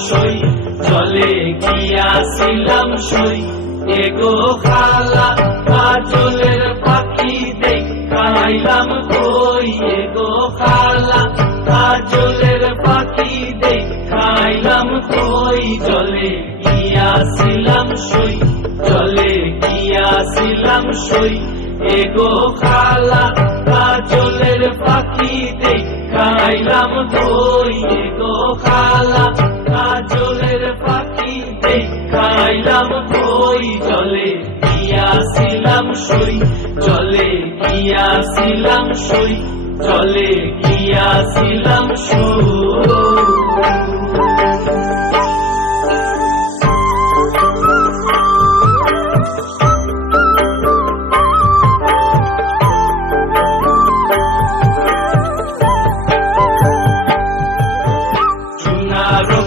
সই জলে গিয়াছিলাম সই এগো খালা কাজলের পাখি দেখাইলাম কই এগো খালা কাজলের পাখি দেখাইলাম কই জলে গিয়াছিলাম সই জলে গিয়াছিলাম সই এগো খালা কাজলের পাখি দেখাইলাম কই এগো খালা কাজলের পাখি দেখাইলাম কই জলে গিয়াছিলাম সই জলে গিয়াছিলাম সই জলে গিয়াছিলাম সই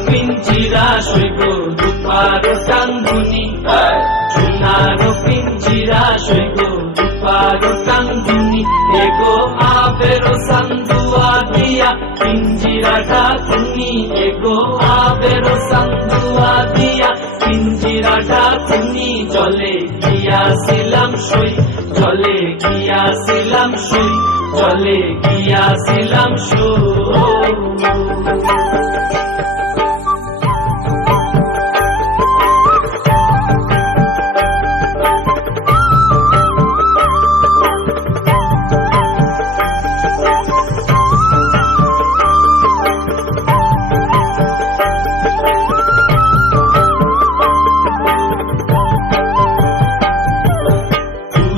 পিঞ্জিরা সইব রূপার টাঙ্গুনি সোনার পিঞ্জিরা সইব রূপার টাঙ্গুনি এগো আবের সান্দুয়া দিয়া পিঞ্জিরাটা খুনি এগো আবের সান্দুয়া দিয়া পিঞ্জিরাটা খুনি জলে গিয়াছিলাম সই জলে গিয়াছিলাম সই জলে গিয়াছিলাম সই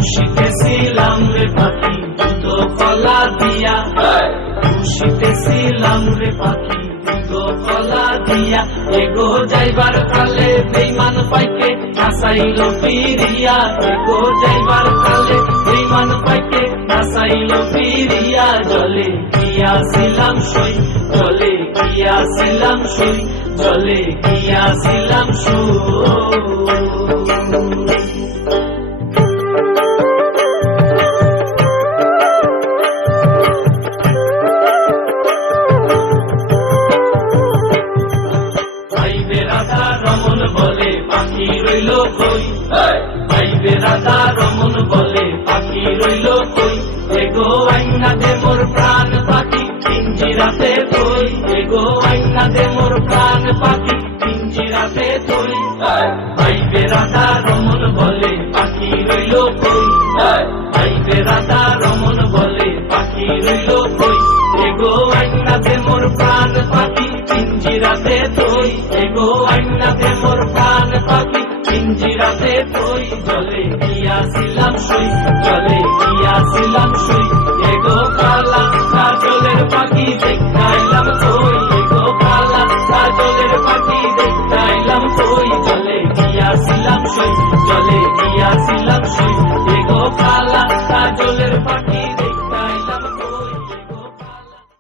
খুশিতেছিলাম রে পাখি দুটো কলা দিয়া খুশিতেছিলাম রে পাখি দুটো কলা দিয়া এগো যাইবার কালে বেইমান পাইকে নাসাইল ফিরিয়া এগো যাইবার কালে বেইমান পাইকে নাসাইল ফিরিয়া জলে গিয়াছিলাম সই জলে গিয়াছিলাম সই জলে গিয়াছিলাম সই রমন বলে পাখি রইল কই ভাইবে রাধা রমন বলে পাখি রইল কই এগো আইনা দে মোর প্রাণ পাখি পিঞ্জিরাতে কই এগো আইনা দে মোর প্রাণ পাখি পিঞ্জিরাতে কই ভাইবে রাধা রমন বলে পাখি রইল কই ভাইবে রাধা রমন বলে পাখি রইল কই এগো আইনা দে মোর প্রাণ পাখি পিঞ্জিরাতে কই এগো আইনা দে মোর প্রাণ পাখি পিঞ্জিরাতে কই জলে গিয়াছিলাম সই জলে